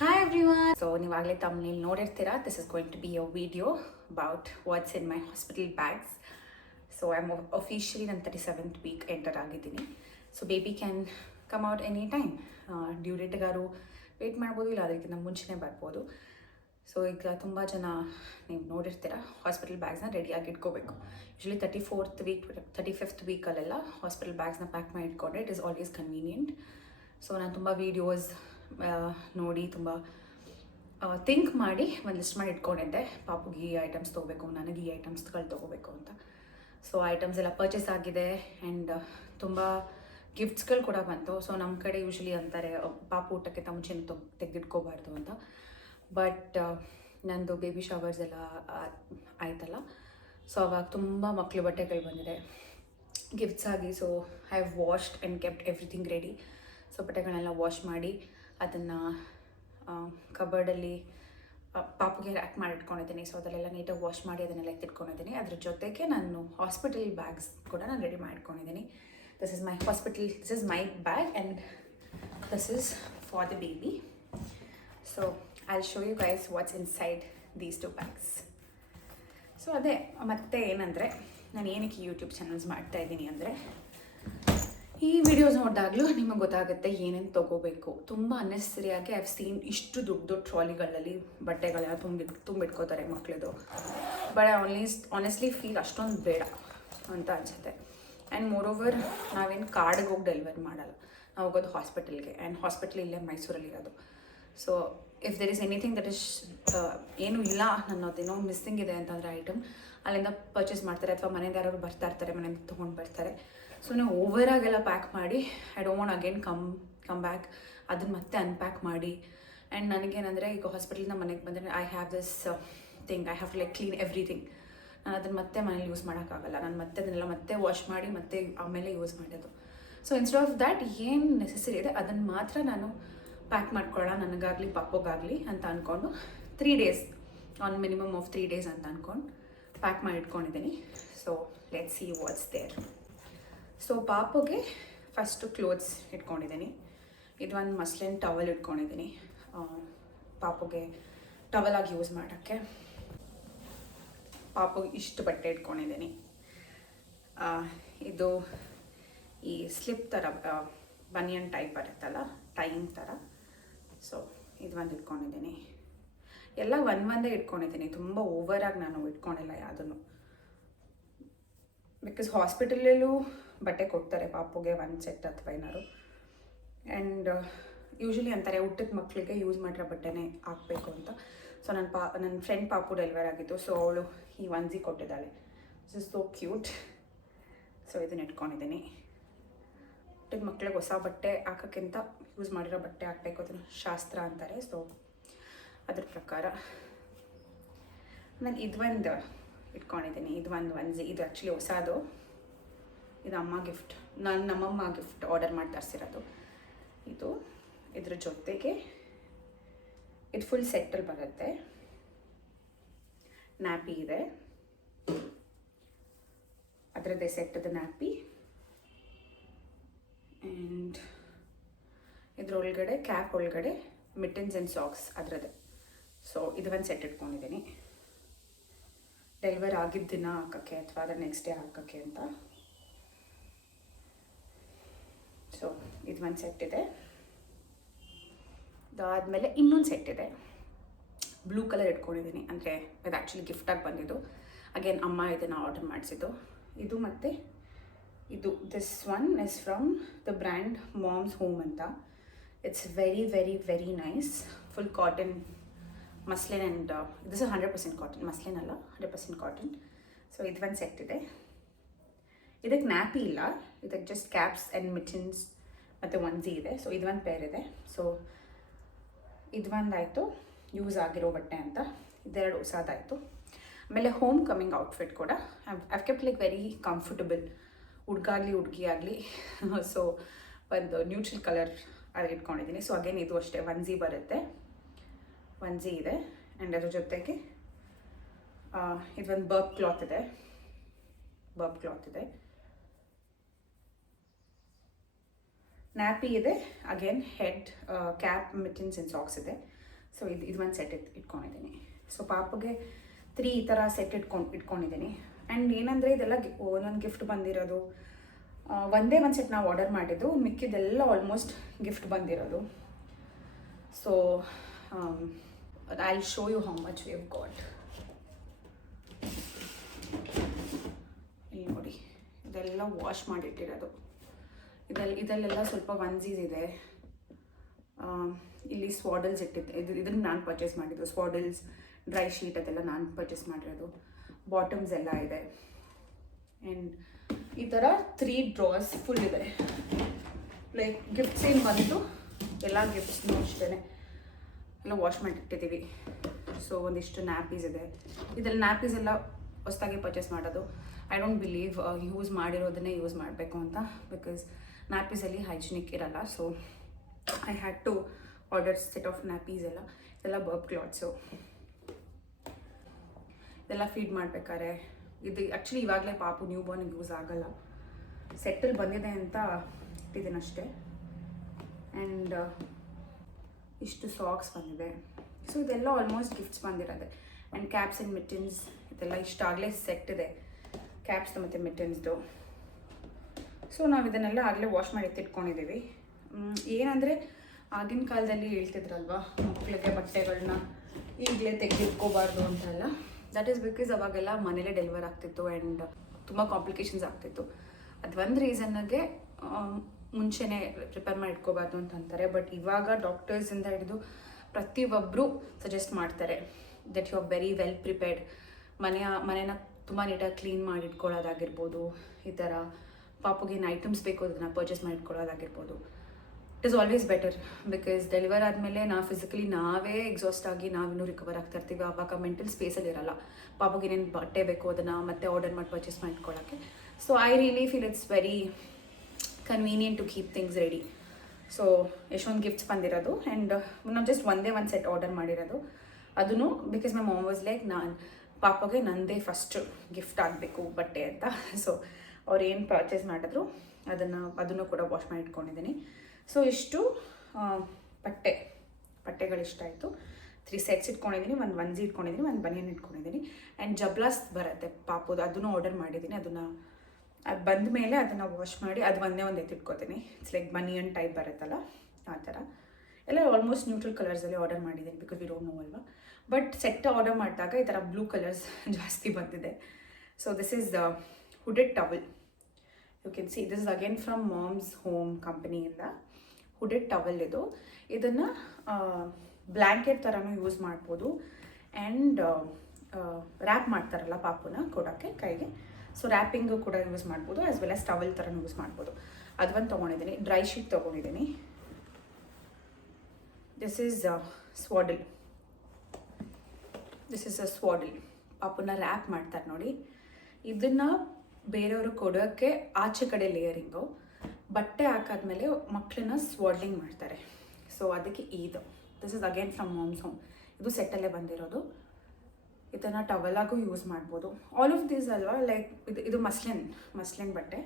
Hi everyone! So, ನೀವಾಗಲೇ ತಮ್ಮನೇಲಿ ನೋಡಿರ್ತೀರಾ, this is going to be a video about what's in my hospital bags. So, I'm officially ನನ್ನ 37th week enter ಆಗಿದ್ದೀನಿ. So baby can come out any time. Due ಡೇಟ್ಗಾರು wait ಮಾಡ್ಬೋದು, ಇಲ್ಲ ಅದಕ್ಕಿಂತ ಮುಂಚೆನೇ ಬರ್ಬೋದು. So ಈಗ ತುಂಬ ಜನ ನೀವು ನೋಡಿರ್ತೀರ ಹಾಸ್ಪಿಟಲ್ ಬ್ಯಾಗ್ಸ್ನ ರೆಡಿಯಾಗಿ ಇಟ್ಕೋಬೇಕು. ಯೂಶ್ವಲಿ 34th ವೀಕ್ 35th ವೀಕಲ್ಲೆಲ್ಲ ಹಾಸ್ಪಿಟಲ್ ಬ್ಯಾಗ್ಸ್ನ ಪ್ಯಾಕ್ ಮಾಡಿ ಇಟ್ಕೊಂಡ್ರೆ it is always convenient. So ನಾನು ತುಂಬ ವೀಡಿಯೋಸ್ ನೋಡಿ ತುಂಬ ಥಿಂಕ್ ಮಾಡಿ ಒಂದು ಲಿಸ್ಟ್ ಮಾಡಿ ಇಟ್ಕೊಂಡಿದ್ದೆ. ಪಾಪುಗೆ ಈ ಐಟಮ್ಸ್ ತೊಗೋಬೇಕು, ನನಗೆ ಈ ಐಟಮ್ಸ್ಗಳು ತೊಗೋಬೇಕು ಅಂತ. ಸೊ ಐಟಮ್ಸ್ ಎಲ್ಲ ಪರ್ಚೇಸ್ ಆಗಿದೆ ಆ್ಯಂಡ್ ತುಂಬ ಗಿಫ್ಟ್ಸ್ಗಳು ಕೂಡ ಬಂತು. ಸೊ ನಮ್ಮ ಕಡೆ ಯೂಶ್ವಲಿ ಅಂತಾರೆ ಪಾಪು ಊಟಕ್ಕಿಂತ ಮುಂಚೆ ತೆಗೆದಿಟ್ಕೋಬಾರ್ದು ಅಂತ. ಬಟ್ ನಂದು ಬೇಬಿ ಶವರ್ಸ್ ಎಲ್ಲ ಆಯ್ತಲ್ಲ, ಸೊ ಅವಾಗ ತುಂಬ ಮಕ್ಕಳು ಬಟ್ಟೆಗಳು ಬಂದಿದೆ ಗಿಫ್ಟ್ಸ್ ಆಗಿ. So I have washed and kept everything ready. So ಬಟ್ಟೆಗಳನ್ನೆಲ್ಲ ವಾಶ್ ಮಾಡಿ ಅದನ್ನು ಕಬರ್ಡಲ್ಲಿ ಪಾಪುಗೆ ರ್ಯಾಕ್ ಮಾಡಿ ಇಟ್ಕೊಂಡಿದ್ದೀನಿ. ಸೊ ಅದರಲ್ಲೆಲ್ಲ ನೀಟಾಗಿ ವಾಶ್ ಮಾಡಿ ಅದನ್ನೆಲ್ಲ ಎತ್ತಿಟ್ಕೊಂಡಿದ್ದೀನಿ. ಅದ್ರ ಜೊತೆಗೆ ನಾನು ಹಾಸ್ಪಿಟಲ್ ಬ್ಯಾಗ್ಸ್ ಕೂಡ ನಾನು ರೆಡಿ ಮಾಡ್ಕೊಂಡಿದ್ದೀನಿ. This is my bag and this is for the baby. So I show you guys what's inside these two bags. So ಅದೇ ಮತ್ತೆ ಏನಂದರೆ, ನಾನು ಏನಕ್ಕೆ ಯೂಟ್ಯೂಬ್ ಚಾನಲ್ಸ್ ಮಾಡ್ತಾಯಿದ್ದೀನಿ ಅಂದರೆ, ಈ ವಿಡಿಯೋಸ್ ನೋಡಿದಾಗಲೂ ನಿಮಗೆ ಗೊತ್ತಾಗುತ್ತೆ ಏನೇನು ತೊಗೋಬೇಕು. ತುಂಬ ಅನ್ನೆಸರಿಯಾಗಿ ಐವ್ ಸೀನ್ ಇಷ್ಟು ದೊಡ್ಡ ದೊಡ್ಡ ಟ್ರಾಲಿಗಳಲ್ಲಿ ಬಟ್ಟೆಗಳೆಲ್ಲ ತುಂಬಿಟ್ಕೋತಾರೆ ಮಕ್ಕಳದು. ಬಟ್ ಆನೆಸ್ಟ್ಲಿ ಫೀಲ್ ಅಷ್ಟೊಂದು ಬೇಡ ಅಂತ ಅನಿಸುತ್ತೆ. ಆ್ಯಂಡ್ ಮೋರ್ ಓವರ್ ನಾವೇನು ಕಾರ್ಡ್ಗೆ ಹೋಗಿ ಡೆಲಿವರಿ ಮಾಡಲ್ಲ, ನಾವು ಹೋಗೋದು ಹಾಸ್ಪಿಟಲ್ಗೆ. ಆ್ಯಂಡ್ ಹಾಸ್ಪಿಟ್ಲ್ ಇಲ್ಲೇ ಮೈಸೂರಲ್ಲಿರೋದು. So if there is anything that is ಏನೂ ಇಲ್ಲ, ನನ್ನದೇನೋ ಮಿಸ್ಸಿಂಗ್ ಇದೆ ಅಂತಂದರೆ ಐಟಮ್ ಅಲ್ಲಿಂದ ಪರ್ಚೇಸ್ ಮಾಡ್ತಾರೆ, ಅಥವಾ ಮನೆಯಿಂದ ಯಾರು ಬರ್ತಾ ಇರ್ತಾರೆ, ಮನೆಯಿಂದ ತೊಗೊಂಡು ಬರ್ತಾರೆ. ಸೊ ನಾವು ಓವರಾಗೆಲ್ಲ ಪ್ಯಾಕ್ ಮಾಡಿ I don't want again come back ಅದನ್ನು ಮತ್ತೆ ಅನ್ಪ್ಯಾಕ್ ಮಾಡಿ. ಆ್ಯಂಡ್ ನನಗೇನಂದರೆ, ಈಗ ಹಾಸ್ಪಿಟಲಿಂದ ಮನೆಗೆ ಬಂದರೆ I have this thing, I have to like clean everything. ನಾನು ಅದನ್ನು ಮತ್ತೆ ಮನೇಲಿ ಯೂಸ್ ಮಾಡೋಕ್ಕಾಗಲ್ಲ. ನಾನು ಮತ್ತೆ ಅದನ್ನೆಲ್ಲ ಮತ್ತೆ ವಾಶ್ ಮಾಡಿ ಮತ್ತೆ ಆಮೇಲೆ ಯೂಸ್ ಮಾಡೋದು. ಸೊ ಇನ್ಸ್ಟೆಡ್ ಆಫ್ ದ್ಯಾಟ್ ಏನು ನೆಸೆಸರಿ ಇದೆ ಅದನ್ನು ಮಾತ್ರ ನಾನು ಪ್ಯಾಕ್ ಮಾಡ್ಕೊಳ್ಳೋಣ, ನನಗಾಗಲಿ ಪಾಪುಗಾಗಲಿ ಅಂತ ಅಂದ್ಕೊಂಡು 3 days on minimum of 3 days ಅಂತ ಅಂದ್ಕೊಂಡು ಪ್ಯಾಕ್ ಮಾಡಿ ಇಟ್ಕೊಂಡಿದ್ದೀನಿ. So let's see what's there. So ಪಾಪುಗೆ ಫಸ್ಟು ಕ್ಲೋತ್ಸ್ ಇಟ್ಕೊಂಡಿದ್ದೀನಿ. ಇದು ಒಂದು ಮಸ್ಲಿನ್ ಟವಲ್ ಇಟ್ಕೊಂಡಿದ್ದೀನಿ ಪಾಪುಗೆ ಟವಲಾಗಿ ಯೂಸ್ ಮಾಡೋಕ್ಕೆ. ಪಾಪುಗೆ ಇಷ್ಟು ಬಟ್ಟೆ ಇಟ್ಕೊಂಡಿದ್ದೀನಿ. ಇದು ಈ ಸ್ಲಿಪ್ ಥರ ಬನಿಯನ್ ಟೈಪ್ ಬರುತ್ತಲ್ಲ, ಟೈಮ್ ಥರ. ಸೊ ಇದು ಒಂದು ಇಟ್ಕೊಂಡಿದ್ದೀನಿ. ಎಲ್ಲ ಒಂದೇ ಇಟ್ಕೊಂಡಿದ್ದೀನಿ, ತುಂಬ ಓವರಾಗಿ ನಾನು ಇಟ್ಕೊಂಡಿಲ್ಲ ಯಾವುದನ್ನು. ಬಿಕಾಸ್ ಹಾಸ್ಪಿಟಲಲ್ಲೂ ಬಟ್ಟೆ ಕೊಡ್ತಾರೆ ಪಾಪುಗೆ 1 set ಅಥವಾ ಏನಾದ್ರು. ಆ್ಯಂಡ್ ಯೂಶ್ವಲಿ ಅಂತಾರೆ ಊಟದ ಮಕ್ಕಳಿಗೆ ಯೂಸ್ ಮಾಡಿರೋ ಬಟ್ಟೆನೇ ಹಾಕಬೇಕು ಅಂತ. ಸೊ ನನ್ನ ಫ್ರೆಂಡ್ ಪಾಪು ಡೆಲಿವರ್ ಆಗಿತ್ತು, ಸೊ ಅವಳು ಈ ಒನ್ಸಿ ಕೊಟ್ಟಿದ್ದಾಳೆ. This is so cute. So ಇದನ್ನ ಇಟ್ಕೊಂಡಿದ್ದೀನಿ. ಊಟದ ಮಕ್ಕಳಿಗೆ ಹೊಸ ಬಟ್ಟೆ ಹಾಕೋಕ್ಕಿಂತ ಯೂಸ್ ಮಾಡಿರೋ ಬಟ್ಟೆ ಹಾಕಬೇಕು, ಅದನ್ನು ಶಾಸ್ತ್ರ ಅಂತಾರೆ. ಸೊ ಅದ್ರ ಪ್ರಕಾರ ನಾನು ಇದೊಂದು ಇಟ್ಕೊಂಡಿದ್ದೀನಿ. ಇದು ಒಂದು ಒನ್ಸಿ, ಇದು ಆ್ಯಕ್ಚುಲಿ ಹೊಸದು. ಇದು ಅಮ್ಮ ಗಿಫ್ಟ್, ನಮ್ಮಮ್ಮ ಗಿಫ್ಟ್ ಆರ್ಡರ್ ಮಾಡಿ ತರಿಸಿರೋದು. ಇದ್ರ ಜೊತೆಗೆ ಇದು ಫುಲ್ ಸೆಟ್ಟಲ್ಲಿ ಬರುತ್ತೆ. ನ್ಯಾಪಿ ಇದೆ, ಅದರದ್ದೇ ಸೆಟ್ಟದ ನ್ಯಾಪಿ. ಆ್ಯಂಡ್ ಇದ್ರೊಳಗಡೆ ಕ್ಯಾಪ್ ಒಳಗಡೆ ಮಿಟನ್ಸ್ ಆ್ಯಂಡ್ ಸಾಕ್ಸ್ ಅದರದ್ದೇ. ಸೊ ಇದು ಒಂದು ಸೆಟ್ ಇಟ್ಕೊಂಡಿದ್ದೀನಿ, ಡೆಲಿವರ್ ಆಗಿದ್ದ ದಿನ ಹಾಕೋಕ್ಕೆ ಅಥವಾ ಅದರ ನೆಕ್ಸ್ಟ್ ಡೇ ಹಾಕೋಕ್ಕೆ ಅಂತ. ಸೊ ಇದು ಒಂದು ಸೆಟ್ ಇದೆ. ಅದಾದಮೇಲೆ ಇನ್ನೊಂದು ಸೆಟ್ ಇದೆ, ಬ್ಲೂ ಕಲರ್ ಇಟ್ಕೊಂಡಿದ್ದೀನಿ. ಅಂದರೆ ಇದು ಆ್ಯಕ್ಚುಲಿ ಗಿಫ್ಟಾಗಿ ಬಂದಿದ್ದು. ಅಗೇನ್ ಅಮ್ಮ ಇದನ್ನು ಆರ್ಡರ್ ಮಾಡಿಸಿದ್ದು. ಇದು ಮತ್ತು ಇದು this one is from the brand Mom's Home ಅಂತ. It's very very very nice. Full cotton muslin and this is 100% cotton, muslin ಅಲ್ಲ 100% ಕಾಟನ್. ಸೊ ಇದು ಒಂದು ಸೆಟ್ ಇದೆ. ಇದಕ್ಕೆ ನ್ಯಾಪಿ ಇಲ್ಲ, ಇದಕ್ಕೆ ಜಸ್ಟ್ ಕ್ಯಾಪ್ಸ್ ಆ್ಯಂಡ್ ಮಿಟನ್ಸ್ ಮತ್ತು ಒನ್ಸಿ ಇದೆ. ಸೊ ಇದೊಂದು ಪೇರ್ ಇದೆ. ಸೊ ಇದೊಂದಾಯಿತು ಯೂಸ್ ಆಗಿರೋ ಬಟ್ಟೆ ಅಂತ. ಇದೆರಡು ಹೊಸದಾಯಿತು. ಆಮೇಲೆ ಹೋಮ್ ಕಮಿಂಗ್ ಔಟ್ಫಿಟ್ ಕೂಡ I've kept like very comfortable, ಹುಡುಗಾಗಲಿ ಹುಡುಗಿ ಆಗಲಿ. ಸೊ ಒಂದು ನ್ಯೂಟ್ರಲ್ ಕಲರ್ ಅಲ್ಲಿ ಇಟ್ಕೊಂಡಿದ್ದೀನಿ. ಸೊ ಅಗೇನ್ ಇದು ಅಷ್ಟೇ ಒನ್ಸಿ ಬರುತ್ತೆ, ಒನ್ಸಿ ಇದೆ. ಆ್ಯಂಡ್ ಅದ್ರ ಜೊತೆಗೆ ಇದೊಂದು ಬರ್ಬ್ ಕ್ಲಾತ್ ಇದೆ. ನ್ಯಾಪಿ ಇದೆ, again head cap mittens and socks ಇದೆ. ಸೊ ಇದು ಒಂದು ಸೆಟ್ ಇಟ್ಕೊಂಡಿದ್ದೀನಿ. ಸೊ ಪಾಪಗೆ 3 ಈ ಥರ ಸೆಟ್ ಇಟ್ಕೊಂಡಿದ್ದೀನಿ. ಆ್ಯಂಡ್ ಏನಂದರೆ ಇದೆಲ್ಲ ಒಂದೊಂದು ಗಿಫ್ಟ್ ಬಂದಿರೋದು. ಒಂದೇ ಒಂದು ಸೆಟ್ ನಾವು ಆರ್ಡರ್ ಮಾಡಿದ್ದು, ಮಿಕ್ಕಿದೆಲ್ಲ ಆಲ್ಮೋಸ್ಟ್ ಗಿಫ್ಟ್ ಬಂದಿರೋದು. So I will show you how much we have got. ಇಲ್ಲಿ ನೋಡಿ, ಇದೆಲ್ಲ ವಾಶ್ ಮಾಡಿಟ್ಟಿರೋದು. ಇದಲ್ಲೆಲ್ಲ ಸ್ವಲ್ಪ ಒನ್ಸೀಸ್ ಇದೆ. ಇಲ್ಲಿ ಸ್ವಾಡಲ್ಸ್ ಇಟ್ಟಿದ್ದೆ, ಇದನ್ನು ನಾನು ಪರ್ಚೇಸ್ ಮಾಡಿದ್ದು. ಸ್ವಾಡಲ್ಸ್, ಡ್ರೈ ಶೀಟ್ ಅದೆಲ್ಲ ನಾನು ಪರ್ಚೇಸ್ ಮಾಡಿರೋದು. ಬಾಟಮ್ಸ್ ಎಲ್ಲ ಇದೆ. ಆ್ಯಂಡ್ ಈ ಥರ 3 ಡ್ರಾಸ್ ಫುಲ್ ಇದೆ. ಲೈಕ್ ಗಿಫ್ಟ್ಸ್ ಏನು ಬಂತು, ಎಲ್ಲ ಗಿಫ್ಟ್ಸ್ನೂ ಅಷ್ಟೇ ಎಲ್ಲ ವಾಶ್ ಮಾಡಿಟ್ಟಿದ್ದೀವಿ. ಸೊ ಒಂದಿಷ್ಟು ನ್ಯಾಪೀಸ್ ಇದೆ. ಇದರಲ್ಲಿ ನ್ಯಾಪೀಸ್ ಎಲ್ಲ ಹೊಸದಾಗಿ ಪರ್ಚೇಸ್ ಮಾಡೋದು. ಐ ಡೋಂಟ್ ಬಿಲೀವ್ ಯೂಸ್ ಮಾಡಿರೋದನ್ನೇ ಯೂಸ್ ಮಾಡಬೇಕು ಅಂತ, ಬಿಕಾಸ್ ನ್ಯಾಪೀಸಲ್ಲಿ ಹೈಜಿನಿಕ್ ಇರಲ್ಲ. So I had to order set of nappies. ಇದೆಲ್ಲ ಬರ್ಬ್ ಕ್ಲಾತ್ಸು. ಇದೆಲ್ಲ ಫೀಡ್ ಮಾಡಬೇಕಾದ್ರೆ ಇದು ಆ್ಯಕ್ಚುಲಿ ಇವಾಗಲೇ ಪಾಪು ನ್ಯೂ ಬಾರ್ನಿಗೆ ಯೂಸ್ ಆಗಲ್ಲ. ಸೆಟ್ಟಲ್ಲಿ ಬಂದಿದೆ ಅಂತ ಇಟ್ಟಿದ್ದೀನಿ ಅಷ್ಟೇ. ಆ್ಯಂಡ್ ಇಷ್ಟು ಸಾಕ್ಸ್ ಬಂದಿದೆ. ಸೊ ಇದೆಲ್ಲ ಆಲ್ಮೋಸ್ಟ್ ಗಿಫ್ಟ್ಸ್ ಬಂದಿರೋದೆ. ಆ್ಯಂಡ್ ಕ್ಯಾಪ್ಸ್ ಆ್ಯಂಡ್ ಮಿಟನ್ಸ್ ಇದೆಲ್ಲ ಇಷ್ಟಾಗಲೇ ಸೆಟ್ ಇದೆ, ಕ್ಯಾಪ್ಸ್ದು ಮತ್ತು ಮಿಟನ್ಸ್ದು. ಸೊ ನಾವು ಇದನ್ನೆಲ್ಲ ಆಗಲೇ ವಾಶ್ ಮಾಡಿ ಎತ್ತಿಟ್ಕೊಂಡಿದ್ದೀವಿ. ಏನಂದರೆ ಆಗಿನ ಕಾಲದಲ್ಲಿ ಹೇಳ್ತಿದ್ರಲ್ವ, ಮಕ್ಕಳಿಗೆ ಬಟ್ಟೆಗಳನ್ನ ಈಗಲೇ ತೆಗೆದಿಟ್ಕೋಬಾರ್ದು ಅಂತೆಲ್ಲ. ದಟ್ ಈಸ್ ಬಿಕಾಸ್ ಅವಾಗೆಲ್ಲ ಮನೇಲೇ ಡೆಲಿವರ್ ಆಗ್ತಿತ್ತು ಆ್ಯಂಡ್ ತುಂಬ ಕಾಂಪ್ಲಿಕೇಶನ್ಸ್ ಆಗ್ತಿತ್ತು. ಅದು ಒಂದು ರೀಸನ್ಗೆ ಮುಂಚೆನೇ ಪ್ರಿಪೇರ್ ಮಾಡಿ ಇಟ್ಕೋಬಾರ್ದು ಅಂತ ಅಂತಾರೆ. ಬಟ್ ಇವಾಗ ಡಾಕ್ಟರ್ಸಿಂದ ಹಿಡಿದು ಪ್ರತಿಯೊಬ್ಬರು ಸಜೆಸ್ಟ್ ಮಾಡ್ತಾರೆ that you are very well prepared. ಮನೇನ ತುಂಬ ನೀಟಾಗಿ ಕ್ಲೀನ್ ಮಾಡಿ ಇಟ್ಕೊಳ್ಳೋದಾಗಿರ್ಬೋದು, ಈ ಥರ ಪಾಪುಗೇನು ಐಟಮ್ಸ್ ಬೇಕು ಅದನ್ನು ಪರ್ಚೇಸ್ ಮಾಡಿ ಇಟ್ಕೊಳ್ಳೋದಾಗಿರ್ಬೋದು. It is always better, because deliver ಆದಮೇಲೆ ನಾವು ಫಿಸಿಕಲಿ ನಾವೇ ಎಕ್ಸಾಸ್ಟ್ ಆಗಿ ನಾವಿನ್ನೂ ರಿಕವರ್ ಆಗ್ತಾ ಇರ್ತೀವಿ. ಆವಾಗ ಮೆಂಟಲ್ ಸ್ಪೇಸಲ್ಲಿ ಇರಲ್ಲ. ಪಾಪುಗೇನೇನು ಬಟ್ಟೆ ಬೇಕು ಅದನ್ನು ಮತ್ತೆ ಆರ್ಡರ್ ಮಾಡಿ ಪರ್ಚೇಸ್ ಮಾಡಿ ಇಟ್ಕೊಳ್ಳೋಕ್ಕೆ. So I really feel it's very convenient to keep things ready. So ಎಷ್ಟೊಂದು ಗಿಫ್ಟ್ಸ್ ಬಂದಿರೋದು. ಆ್ಯಂಡ್ ನಾವು ಜಸ್ಟ್ ಒಂದೇ ಒಂದು ಸೆಟ್ ಆರ್ಡರ್ ಮಾಡಿರೋದು. ಅದನ್ನು because my mom was like, ನಾನು ಪಾಪಗೆ ನಂದೇ ಫಸ್ಟ್ ಗಿಫ್ಟ್ ಆಗಬೇಕು ಬಟ್ಟೆ ಅಂತ. ಸೊ ಅವ್ರು ಏನು ಪರ್ಚೇಸ್ ಮಾಡಿದ್ರು ಅದನ್ನು ಕೂಡ ವಾಶ್ ಮಾಡಿ ಇಟ್ಕೊಂಡಿದ್ದೀನಿ. ಸೊ ಇಷ್ಟು ಬಟ್ಟೆಗಳಿಷ್ಟ ಆಯಿತು. 3 ಸೆಟ್ಸ್ ಇಟ್ಕೊಂಡಿದ್ದೀನಿ, ಒಂದು ಒನ್ಸಿ ಇಟ್ಕೊಂಡಿದ್ದೀನಿ, ಒಂದು ಬನಿಯನ್ ಇಟ್ಕೊಂಡಿದ್ದೀನಿ. ಆ್ಯಂಡ್ ಜಬ್ಲಾಸ್ ಬರುತ್ತೆ ಪಾಪುದು, ಅದನ್ನು ಆರ್ಡರ್ ಮಾಡಿದ್ದೀನಿ. ಅದು ಬಂದ ಮೇಲೆ ಅದನ್ನು ವಾಶ್ ಮಾಡಿ ಅದು ಒಂದೇ ಒಂದು ಎತ್ತಿಟ್ಕೋತೀನಿ. ಇಟ್ಸ್ ಲೈಕ್ ಬನಿಯನ್ ಟೈಪ್ ಬರುತ್ತಲ್ಲ ಆ ಥರ. ಎಲ್ಲ ಆಲ್ಮೋಸ್ಟ್ ನ್ಯೂಟ್ರಲ್ ಕಲರ್ಸಲ್ಲಿ ಆರ್ಡರ್ ಮಾಡಿದ್ದೀನಿ, ಬಿಕಾಸ್ ವಿ ಡೋಂಟ್ ನೋ ಅಲ್ವಾ. ಬಟ್ ಸೆಟ್ ಆರ್ಡರ್ ಮಾಡಿದಾಗ ಈ ಥರ ಬ್ಲೂ ಕಲರ್ಸ್ ಜಾಸ್ತಿ ಬಂದಿದೆ. So this is hooded towel. You can see this is again from mom's home ಕಂಪನಿಯಿಂದ ಹುಡೆಡ್ ಟವಲ್ ಇದು. ಇದನ್ನು ಬ್ಲ್ಯಾಂಕೆಟ್ ಥರನೂ ಯೂಸ್ ಮಾಡ್ಬೋದು. ಆ್ಯಂಡ್ ರ್ಯಾಪ್ ಮಾಡ್ತಾರಲ್ಲ ಪಾಪುನ ಕೊಡೋಕ್ಕೆ ಕೈಗೆ, ಸೊ ರ್ಯಾಪಿಂಗು ಕೂಡ ಯೂಸ್ ಮಾಡ್ಬೋದು, ಆ್ಯಸ್ ವೆಲ್ ಆಸ್ ಟವಲ್ ಥರನೂ ಯೂಸ್ ಮಾಡ್ಬೋದು. ಅದೊಂದು ತೊಗೊಂಡಿದ್ದೀನಿ. ಡ್ರೈ ಶೀಟ್ ತೊಗೊಂಡಿದ್ದೀನಿ. This is swaddle. This is a swaddle. ಪಾಪುನ ರ್ಯಾಪ್ ಮಾಡ್ತಾರೆ ನೋಡಿ. ಇದನ್ನು ಬೇರೆಯವರು ಕೊಡೋಕ್ಕೆ ಆಚೆ ಕಡೆ ಲೇಯರಿಂಗು, ಬಟ್ಟೆ ಹಾಕಾದ್ಮೇಲೆ ಮಕ್ಕಳನ್ನ ಸ್ವಾಡ್ಲಿಂಗ್ ಮಾಡ್ತಾರೆ. ಸೊ ಅದಕ್ಕೆ ಇದು this is again from mom's home. ಇದು ಸೆಟ್ಟಲ್ಲೇ ಬಂದಿರೋದು. ಇದನ್ನು ಟವಲಾಗೂ ಯೂಸ್ ಮಾಡ್ಬೋದು. ಆಲ್ ಆಫ್ ದೀಸ್ ಅಲ್ವಾ, ಲೈಕ್ ಇದು ಮಸ್ಲಿನ್ ಬಟ್ಟೆ.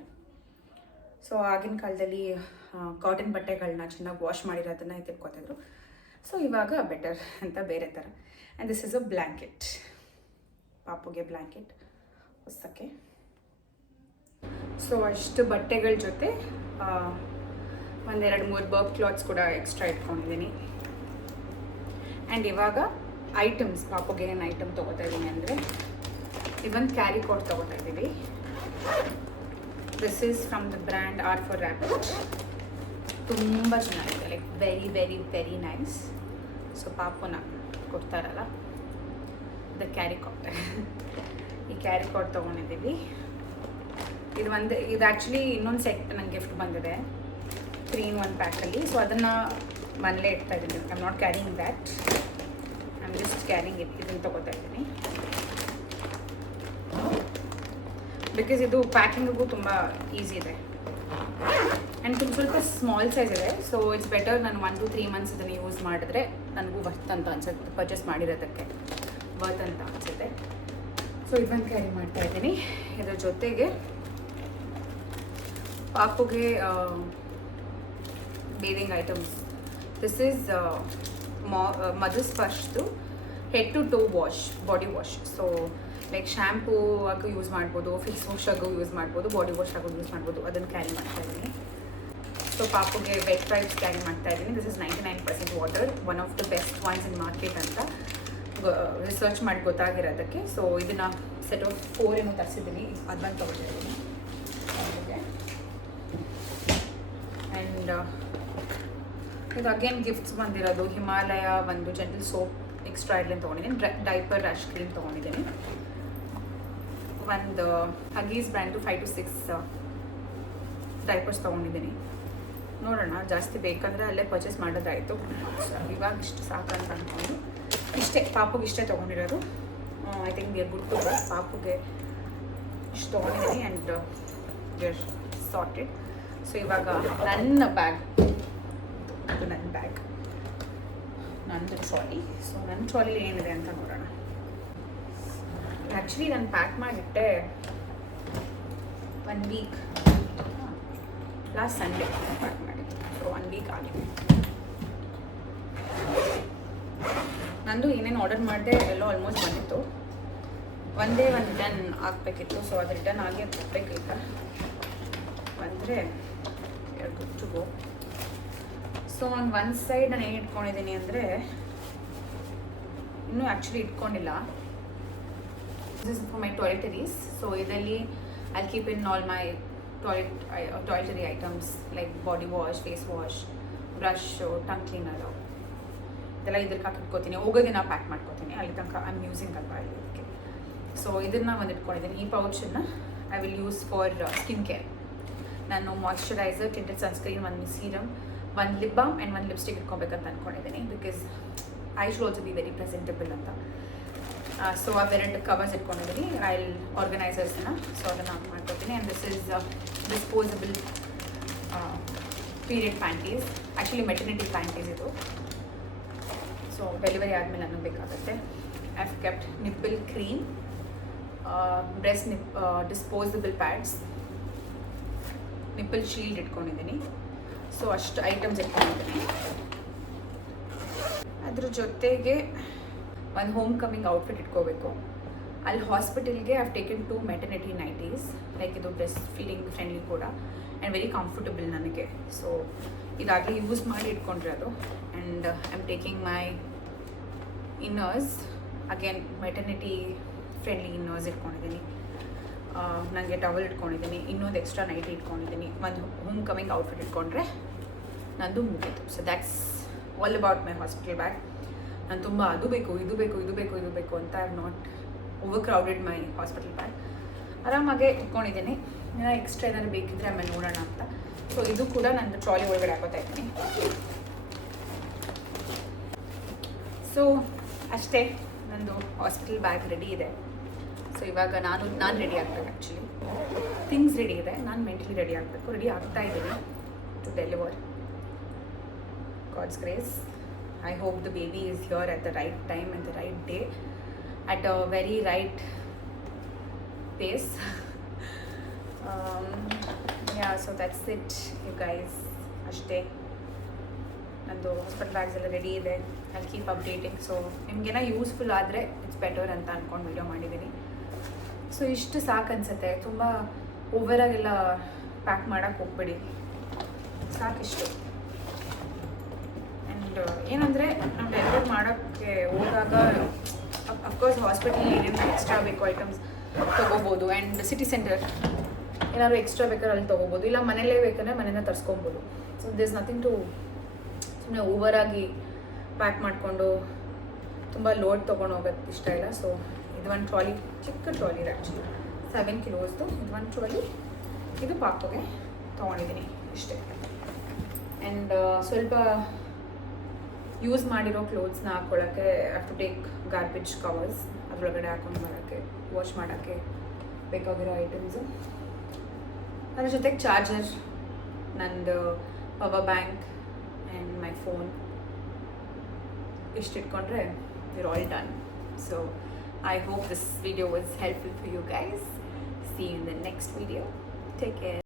ಸೊ ಆಗಿನ ಕಾಲದಲ್ಲಿ ಕಾಟನ್ ಬಟ್ಟೆಗಳನ್ನ ಚೆನ್ನಾಗಿ ವಾಶ್ ಮಾಡಿರೋದನ್ನು ಎತ್ತಿಟ್ಕೋತಿದ್ರು. ಸೊ ಇವಾಗ ಬೆಟರ್ ಅಂತ ಬೇರೆ ಥರ. And this is a blanket, ಪಾಪುಗೆ ಬ್ಲ್ಯಾಂಕೆಟ್ ಹೊಸಕ್ಕೆ. ಸೊ ಅಷ್ಟು ಬಟ್ಟೆಗಳ ಜೊತೆ 1-2-3 ಬರ್ಬ್ ಕ್ಲಾತ್ಸ್ ಕೂಡ ಎಕ್ಸ್ಟ್ರಾ ಇಟ್ಕೊಂಡಿದ್ದೀನಿ. ಆ್ಯಂಡ್ ಇವಾಗ ಐಟಮ್ಸ್, ಪಾಪುಗೆ ಏನು ಐಟಮ್ ತೊಗೋತಾ ಇದ್ದೀನಿ ಅಂದರೆ ಇದೊಂದು ಕ್ಯಾರಿ ಕೋಟ್ ತೊಗೋತಾ ಇದ್ದೀವಿ. This is from the brand R for rabbit. ತುಂಬ ಚೆನ್ನಾಗಿದೆ, like very very very nice. So ಪಾಪುನ ಕೊಡ್ತಾರಲ್ಲ ದ ಕ್ಯಾರಿ ಕಾಟ್. ಈ ಕ್ಯಾರಿ ಕಾಟ್ ತೊಗೊಂಡಿದ್ದೀವಿ. ಇದು ಆ್ಯಕ್ಚುಲಿ ಇನ್ನೊಂದು ಸೆಟ್ ನಂಗೆ ಗಿಫ್ಟ್ ಬಂದಿದೆ 3-in-1 ಪ್ಯಾಕಲ್ಲಿ. ಸೊ ಅದನ್ನು ಮನೇಲೇ ಇಡ್ತಾ ಇದ್ದೀನಿ. I am not carrying that, I am just carrying it. ಇದನ್ನು ತೊಗೋತಾ ಇದ್ದೀನಿ ಬಿಕಾಸ್ ಇದು ಪ್ಯಾಕಿಂಗಿಗೂ ತುಂಬ ಈಸಿ ಇದೆ. ಆ್ಯಂಡ್ ಸ್ವಲ್ಪ ಸ್ಮಾಲ್ ಸೈಜ್ ಇದೆ. So it's better. ನಾನು 1 to 3 months ಇದನ್ನು ಯೂಸ್ ಮಾಡಿದ್ರೆ ನನಗೂ ವರ್ತ್ ಅಂತ ಅನ್ಸುತ್ತೆ. ಪರ್ಚೇಸ್ ಮಾಡಿರೋದಕ್ಕೆ ವರ್ತ್ ಅಂತ ಅನಿಸುತ್ತೆ. ಸೊ ಇದನ್ನು ಕ್ಯಾರಿ ಮಾಡ್ತಾ ಇದ್ದೀನಿ. ಇದ್ರ ಜೊತೆಗೆ ಪಾಪುಗೆ bathing items. This is Mother ಸ್ಪರ್ಶ್ದು head to toe wash, body wash. So like shampoo ಆಗು ಯೂಸ್ ಮಾಡ್ಬೋದು, ಫೇಸ್ ವಾಶ್ ಆಗು ಯೂಸ್ ಮಾಡ್ಬೋದು, ಬಾಡಿ ವಾಶ್ ಆಗು ಯೂಸ್ ಮಾಡ್ಬೋದು. ಅದನ್ನು ಕ್ಯಾರಿ ಮಾಡ್ತಾ ಇದ್ದೀನಿ. ಸೊ ಪಾಪುಗೆ ವೆಟ್ ವೈಪ್ಸ್ ಕ್ಯಾರಿ ಮಾಡ್ತಾ ಇದ್ದೀನಿ. This is 99% water, one of the best once in market ಅಂತ ರಿಸರ್ಚ್ ಮಾಡಿ ಗೊತ್ತಾಗಿರೋದಕ್ಕೆ. ಸೊ ಇದನ್ನು ಸೆಟ್ ಆಫ್ 4 ಏನೋ ತರಿಸಿದ್ದೀನಿ, ಅದನ್ನು ತೊಗೊಳ್ತಿದ್ದೀನಿ. ಆ್ಯಂಡ್ ಇದು ಅಗೇನ್ ಗಿಫ್ಟ್ಸ್ ಬಂದಿರೋದು ಹಿಮಾಲಯ ಒಂದು ಜೆಂಟಲ್ ಸೋಪ್ ಎಕ್ಸ್ಟ್ರಾ ಇಡ್ಲಿನ ತೊಗೊಂಡಿದ್ದೀನಿ. ಡೈಪರ್ ರ್ಯಾಶ್ ಕ್ರೀಮ್ ತೊಗೊಂಡಿದ್ದೀನಿ. ಒಂದು ಹಗೀಸ್ ಬ್ರ್ಯಾಂಡು 5 to 6 ಡೈಪರ್ಸ್ ತೊಗೊಂಡಿದ್ದೀನಿ. ನೋಡೋಣ, ಜಾಸ್ತಿ ಬೇಕಂದರೆ ಅಲ್ಲೇ ಪರ್ಚೇಸ್ ಮಾಡೋದಾಯಿತು. ಇವಾಗ ಇಷ್ಟು ಸಾಕಂತ ಅಂದ್ಕೊಂಡು ಇಷ್ಟೇ, ಪಾಪುಗೆ ಇಷ್ಟೇ ತೊಗೊಂಡಿರೋದು. I think we are good to go. ಪಾಪುಗೆ ಇಷ್ಟು ತೊಗೊಂಡಿದ್ದೀನಿ and we are sorted. So ಇವಾಗ ನನ್ನ ಬ್ಯಾಗ್, ಇದು ನನ್ನ ಬ್ಯಾಗ್, ನಂದು ಟ್ರಾಲಿ. ಸೊ ನನ್ನ ಟ್ರಾಲಿ ಏನಿದೆ ಅಂತ ನೋಡೋಣ. ಆ್ಯಕ್ಚುಲಿ ನಾನು ಪ್ಯಾಕ್ ಮಾಡಿಟ್ಟೆ 1 ವೀಕ್, ಲಾಸ್ಟ್ ಸಂಡೇ ಪ್ಯಾಕ್ ಮಾಡಿದ್ದೆ. ಸೊ 1 ವೀಕ್ ಆಗಿದೆ. ನಂದು ಏನೇನು ಆರ್ಡರ್ ಮಾಡಿದೆ ಎಲ್ಲೋ ಆಲ್ಮೋಸ್ಟ್ ಬಂದಿತ್ತು. ಒಂದೇ ಒಂದು ರಿಟರ್ನ್ ಆಗಬೇಕಿತ್ತು. ಸೊ ಅದು ರಿಟರ್ನ್ ಆಗಿ ಅದು ಕೊಡಬೇಕೀಗ. ಬಂದರೆ ಗುಡ್ ಟು ಗೋ. ಸೊ ಒಂದು ಸೈಡ್ ನಾನು ಏನು ಇಟ್ಕೊಂಡಿದ್ದೀನಿ ಅಂದರೆ, ಇನ್ನೂ ಆ್ಯಕ್ಚುಲಿ ಇಟ್ಕೊಂಡಿಲ್ಲ. This is for my toiletries. So ಇದರಲ್ಲಿ I keep in all my toiletry items like body wash, face wash, brush, tongue cleaner, ಇದೆಲ್ಲ ಇದ್ರಿಗೆ ಹಾಕಿಟ್ಕೋತೀನಿ. ಹೋಗೋದಿನ ಪ್ಯಾಕ್ ಮಾಡ್ಕೋತೀನಿ, ಅಲ್ಲಿ ತನಕ ಐ ಆಮ್ ಯೂಸಿಂಗ್ ಅಲ್ವಾ ಇದಕ್ಕೆ. ಸೊ ಇದನ್ನು ಒಂದು ಇಟ್ಕೊಂಡಿದ್ದೀನಿ. ಈ ಪೌಚನ್ನು I will use for skin care. ನಾನು ಮಾಯ್ಶ್ಚರೈಸರ್, ಟಿಂಟೆಡ್ ಸನ್ಸ್ಕ್ರೀನ್, ಒಂದು ಸೀರಮ್, ಒಂದು ಲಿಪ್ ಬಾಮ್ ಆ್ಯಂಡ್ ಒಂದು ಲಿಪ್ಸ್ಟಿಕ್ ಇಟ್ಕೊಬೇಕಂತ ಅಂದ್ಕೊಂಡಿದ್ದೀನಿ. Because I should also be very presentable ಅಂತ. ಸೊ ಅವೆರಡು ಕವರ್ಸ್ ಇಟ್ಕೊಂಡಿದ್ದೀನಿ. ಐಲ್ ಆರ್ಗನೈಸರ್ಸ್ನ, ಸೊ ಅದನ್ನು ಮಾಡ್ಕೊತೀನಿ. And this is disposable period panties, actually maternity panties ಇದು. ಸೊ ಡೆಲಿವರಿ ಆದಮೇಲೆ ನನಗೆ ಬೇಕಾಗುತ್ತೆ. I have kept nipple cream, breast disposable pads, nipple shield ಇಟ್ಕೊಂಡಿದ್ದೀನಿ. ಸೊ ಅಷ್ಟು ಐಟಮ್ಸ್ ಇಟ್ಕೊಂಡಿದ್ದೀನಿ. ಅದ್ರ ಜೊತೆಗೆ ಒಂದು ಹೋಮ್ ಕಮಿಂಗ್ ಔಟ್ಫಿಟ್ ಇಟ್ಕೋಬೇಕು. ಅಲ್ಲಿ ಹಾಸ್ಪಿಟಲ್ಗೆ I have taken 2 maternity nighties. Like ಇದು ಬ್ರೆಸ್ಟ್ ಫೀಡಿಂಗ್ ಫ್ರೆಂಡ್ಲಿ ಕೂಡ ಆ್ಯಂಡ್ ವೆರಿ ಕಂಫರ್ಟಬಲ್ ನನಗೆ. ಸೊ ಇದಾಗಲೇ ಯೂಸ್ ಮಾಡಿ ಇಟ್ಕೊಂಡಿರೋದು. And I am taking my inners, again maternity friendly inners ಇಟ್ಕೊಂಡಿದ್ದೀನಿ. ನನಗೆ ಟವಲ್ ಇಟ್ಕೊಂಡಿದ್ದೀನಿ, ಇನ್ನೊಂದು ಎಕ್ಸ್ಟ್ರಾ ನೈಟ್ ಇಟ್ಕೊಂಡಿದ್ದೀನಿ. ಒಂದು ಹೋಮ್ ಕಮಿಂಗ್ ಔಟ್ಫಿಟ್ ಇಟ್ಕೊಂಡ್ರೆ ನಂದು ಮುಗೀತು. So that's all about my hospital bag. ನಾನು ತುಂಬ ಅದು ಬೇಕು ಇದು ಬೇಕು ಇದು ಬೇಕು ಇದು ಬೇಕು ಅಂತ I have not overcrowded my hospital bag. ಆರಾಮಾಗೆ ಇಟ್ಕೊಂಡಿದ್ದೀನಿ. ಎಕ್ಸ್ಟ್ರಾ ಏನಾದ್ರು ಬೇಕಿದ್ರೆ ಆಮೇಲೆ ನೋಡೋಣ ಅಂತ. ಸೊ ಇದು ಕೂಡ ನನ್ನ ಟ್ರಾಲಿ ಒಳಗಡೆ ಹಾಕೋತಾ ಇದ್ದೀನಿ. ಸೊ ಅಷ್ಟೇ, ನಂದು ಹಾಸ್ಪಿಟಲ್ ಬ್ಯಾಗ್ ರೆಡಿ ಇದೆ. ಸೊ ಇವಾಗ ನಾನು ರೆಡಿ ಆಗಬೇಕು. ಆ್ಯಕ್ಚುಲಿ ಥಿಂಗ್ಸ್ ರೆಡಿ ಇದೆ, ನಾನು ಮೆಂಟಲಿ ರೆಡಿ ಆಗಬೇಕು. ರೆಡಿ ಆಗ್ತಾ ಇದ್ದೀನಿ to deliver. God's grace. I hope the baby is here at the right time and the right day, at a very right pace. Yeah, so that's it, you guys. Ashte nandu hospital bags ಎಲ್ಲ ready ಇದೆ. I'll keep updating. So ನಿಮಗೇನೋ useful ಆದರೆ it's better ಅಂತ ಅಂದ್ಕೊಂಡು video ಮಾಡಿದ್ದೀನಿ. So ಇಷ್ಟು ಸಾಕು ಅನಿಸುತ್ತೆ. ತುಂಬ ಓವರಾಗೆಲ್ಲ ಪ್ಯಾಕ್ ಮಾಡೋಕ್ಕೆ ಹೋಗ್ಬೇಡಿ, ಸಾಕಿಷ್ಟು. ಆ್ಯಂಡ್ ಏನಂದರೆ ನಾವು ಡೆಲಿವರ್ ಮಾಡೋಕ್ಕೆ ಹೋದಾಗ ಅಫ್ಕೋರ್ಸ್ ಹಾಸ್ಪಿಟಲ್ ಏನೇನು ಎಕ್ಸ್ಟ್ರಾ ಬೇಕು ಐಟಮ್ಸ್ ತೊಗೋಬೋದು. ಆ್ಯಂಡ್ ಸಿಟಿ ಸೆಂಟರ್ ಏನಾದ್ರು ಎಕ್ಸ್ಟ್ರಾ ಬೇಕಾದ್ರೆ ಅಲ್ಲಿ ತೊಗೋಬೋದು, ಇಲ್ಲ ಮನೇಲೇ ಬೇಕಂದರೆ ಮನೆಯಿಂದ ತರಿಸ್ಕೊಬೋದು. ಸೊ ದಿಸ್ ನಥಿಂಗ್ ಟು ಸುಮ್ಮನೆ ಓವರಾಗಿ ಪ್ಯಾಕ್ ಮಾಡಿಕೊಂಡು ತುಂಬ ಲೋಡ್ ತೊಗೊಂಡು ಹೋಗೋದು ಇಷ್ಟ ಇಲ್ಲ. ಸೊ ಇದು ಒಂದು ಟ್ರಾಲಿ, ಚಿಕ್ಕ ಟ್ರಾಲಿ ಇದೆ ಆ್ಯಕ್ಚುಲಿ, 7 ಕಿಲೋಸ್ದು. ಇದು ಒಂದು ಟ್ರಾಲಿ, ಇದು ಪಾಪುಗೆ ತೊಗೊಂಡಿದ್ದೀನಿ ಇಷ್ಟೇ. ಆ್ಯಂಡ್ ಸ್ವಲ್ಪ ಯೂಸ್ ಮಾಡಿರೋ ಕ್ಲೋತ್ಸ್ನ ಹಾಕ್ಕೊಳ್ಳೋಕ್ಕೆ I have to take garbage covers, ಅದರೊಳಗಡೆ ಹಾಕೊಂಡು ಮಾಡೋಕ್ಕೆ, ವಾಶ್ ಮಾಡೋಕ್ಕೆ ಬೇಕಾಗಿರೋ ಐಟಮ್ಸು. ಅದ್ರ ಜೊತೆಗೆ ಚಾರ್ಜರ್, ನಂದು power bank and my phone ಇಷ್ಟು ಇಟ್ಕೊಂಡ್ರೆ we're all done. So I hope this video was helpful for you guys. See you in the next video. Take care.